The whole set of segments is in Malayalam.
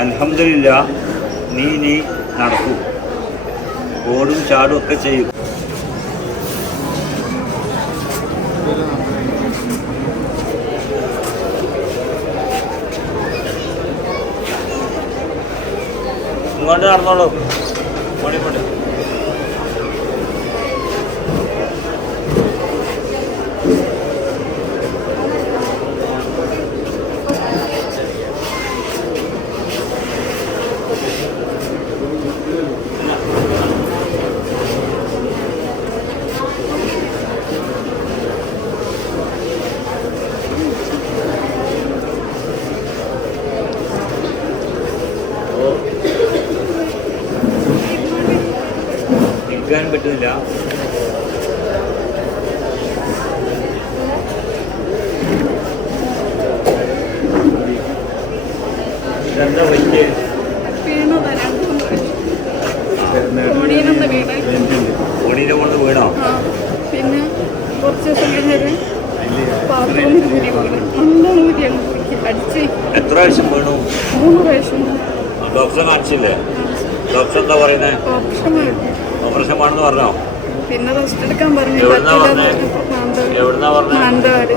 അൽഹംദുലില്ല നീ നീ നടക്കൂ. ഓടും ചാടും ഒക്കെ ചെയ്യും. ഇങ്ങോട്ട് നടന്നോളൂ. പൊടി ഇങ്ങോട്ട് നിൽക്കാൻ പറ്റുന്നില്ല. കൊണ്ട് വീണോ? പിന്നെ കുറച്ച് ദിവസം എത്ര പ്രാവശ്യം വീണു? മൂന്ന് പ്രാവശ്യം ഡോക്ടറെ കാണിച്ചില്ലേ? ഡോക്ടർ എന്താ പറയുന്നത് ഓപ്പറേഷൻ വേണമെന്ന് പറഞ്ഞോ? പിന്നെ റെസ്റ്റ് എടുക്കാൻ പറഞ്ഞു എവിടുന്നാ പറഞ്ഞേ? മാനന്തവാടി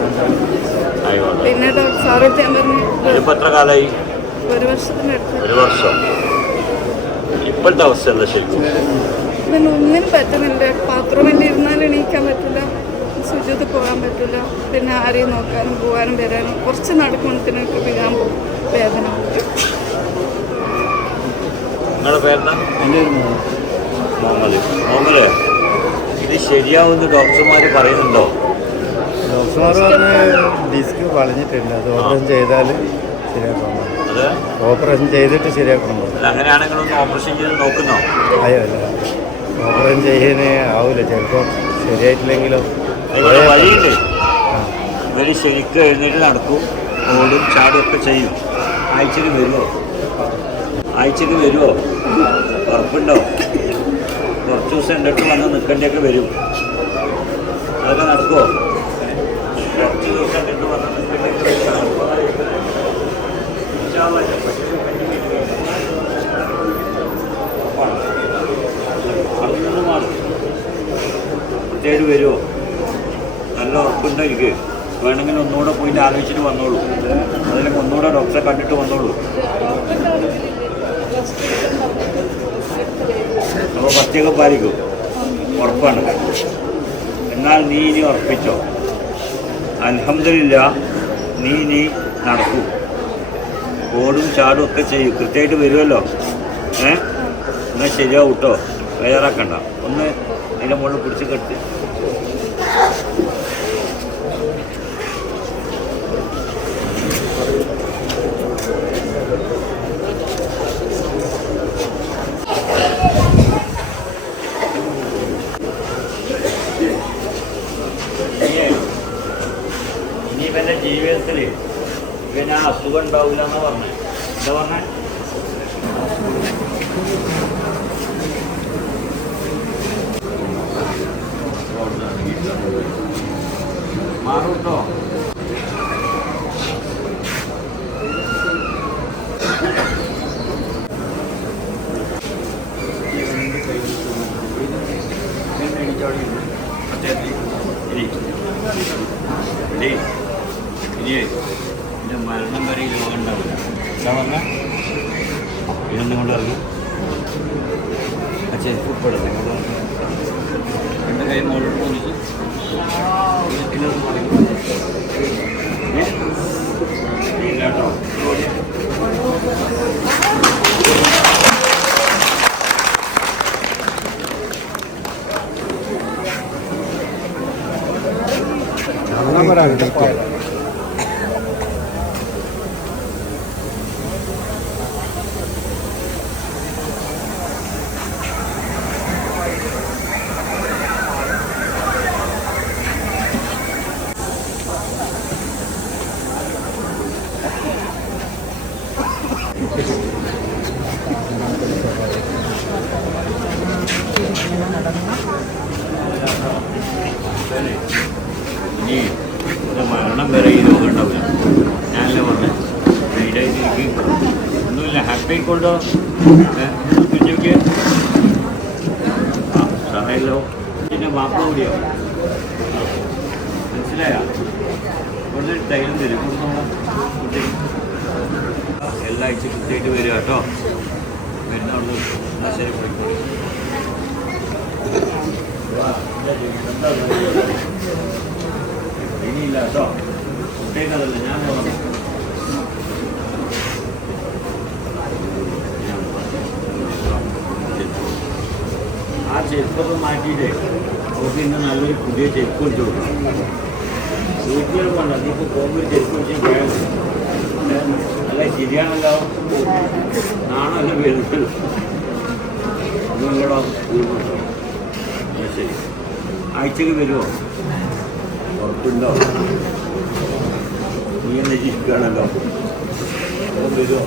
പിന്നെ ഡോക്ടർ സാറെടുത്ത് ഞാൻ പറഞ്ഞു ഇതിപ്പോ എത്ര കാലമായി ഒരു വർഷത്തിനടുത്ത് ഒരു വർഷം. ഇപ്പോഴത്തെ അവസ്ഥയല്ല ശരിക്കും? പിന്നെ ഒന്നിനും പറ്റുന്നില്ല. ബാത്റൂമിൽ ഇരുന്നാൽ എണീക്കാൻ പറ്റില്ല. ശുചിത്വ പോകാൻ പറ്റില്ല. പിന്നെ ആരെയും നോക്കാനും പോകാനും വരാനും കുറച്ച് നടക്കുന്നതിനൊക്കെ വീഴാൻ പോകും വേദന. നിങ്ങളുടെ പേരെന്താ? മുഹമ്മദ് മുഹമ്മദ് ഇത് ശരിയാവുമെന്ന് ഡോക്ടർമാർ പറയുന്നുണ്ടോ? ഡോക്ടർമാർ പറഞ്ഞ് ഡിസ്ക് വളഞ്ഞിട്ടുണ്ട് അത് ഓപ്പറേഷൻ ചെയ്താൽ ശരിയാക്കണം. അത്? ഓപ്പറേഷൻ ചെയ്തിട്ട് ശരിയാക്കണം. അങ്ങനെയാണെങ്കിൽ ഒന്ന് ഓപ്പറേഷൻ ചെയ്ത് നോക്കുന്നോ? അയ്യോ അല്ല. ഓപ്പറേഷൻ ചെയ്യാനേ ആവില്ല ചിലപ്പോൾ ശരിയായിട്ടില്ലെങ്കിലോ. ഇവർ ശരിക്കും എഴുന്നേറ്റ് നടക്കും ഓടും ചാടും ഒക്കെ ചെയ്യും. ആഴ്ചക്ക് വരുമോ ആഴ്ചക്ക് വരുമോ ഉറപ്പുണ്ടോ? കുറച്ച് ദിവസം എന്റെ അടുത്ത് വന്ന് നിൽക്കേണ്ടിയൊക്കെ വരും. അതൊക്കെ നടക്കുമോ കുറച്ച് ദിവസം കൃത്യമായിട്ട് വരുമോ നല്ല ഉറപ്പുണ്ടോ എനിക്ക്. വേണമെങ്കിൽ ഒന്നുകൂടെ പോയിട്ട് ആലോചിച്ചിട്ട് വന്നോളൂ. അതിലേക്ക് ഒന്നുകൂടെ ഡോക്ടറെ കണ്ടിട്ട് വന്നോളൂ. പത്യൊക്കെ പാലിക്കും. ഉറപ്പാണ്. എന്നാൽ നീ ഇനി ഉറപ്പിച്ചോ? അലഹമില്ല നീ ഇനി നടക്കൂ. ഓടും ചാടും ഒക്കെ ചെയ്യും. കൃത്യമായിട്ട് വരുമല്ലോ ഏ? എന്നാൽ ശരിയാവും കേട്ടോ വേറാക്കണ്ട ഒന്ന് അതിന്റെ മുകളിൽ പിടിച്ച് കെട്ടി. ഇനി ഇവന്റെ ജീവിതത്തിൽ ഇവന് ആ അസുഖം ഉണ്ടാവില്ല എന്നാ പറഞ്ഞത് എന്താ പറഞ്ഞേ? മാറും കേട്ടോ ഇനി എന്റെ മരണം വരെ ഈ രോഗം ഉണ്ടാവില്ല ഇതൊന്നും കൊണ്ട് ഇറങ്ങി ആ ചെരുപ്പ് ഇങ്ങോട്ട് വന്നു. എന്റെ കൈ ഇനി മരണം വരെ ഈ രോഗം ഉണ്ടാവില്ല. ഞാനല്ലേ പറഞ്ഞു? ധൈര്യമായിട്ട് ഇരിക്കും ഒന്നുമില്ല. ഹാപ്പി കൊണ്ടോ കുഞ്ഞൊക്കെ. സഹായമല്ലോ പിന്നെ വാപ്പ കൂടിയോ? മനസ്സിലായോ? കുറച്ച് ധൈര്യം തരും. കൊടുത്തോളാം കുട്ടി എല്ലാ ആഴ്ച കൃത്യമായിട്ട് വരിക കേട്ടോ. വരുന്നോണ്ട് എന്നാ ആശയം പോയിക്കോളൂ ഇനിയില്ല കേട്ടോ. കുട്ടിക്കതല്ല ഞാൻ പോകണം. ആ ചെരുപ്പൊക്കെ മാറ്റിയിട്ടേ അവർക്ക് ഇന്ന് നല്ലൊരു പുതിയ ചെരുപ്പ് വെച്ച് കൊടുക്കണം. വീട്ടിൽ വേണ്ട ഇപ്പോൾ പോകുമ്പോൾ ചെരുപ്പ് വെച്ച് പോയാൽ ശരിയാണല്ലോ. നാണല്ലോ വരുന്നത്. നിങ്ങളോ? ശരി. ആഴ്ചക്ക് വരുമോ ഉറപ്പുണ്ടോ നീ എന്നെ ജീവിക്കുകയാണല്ലോ വരുമോ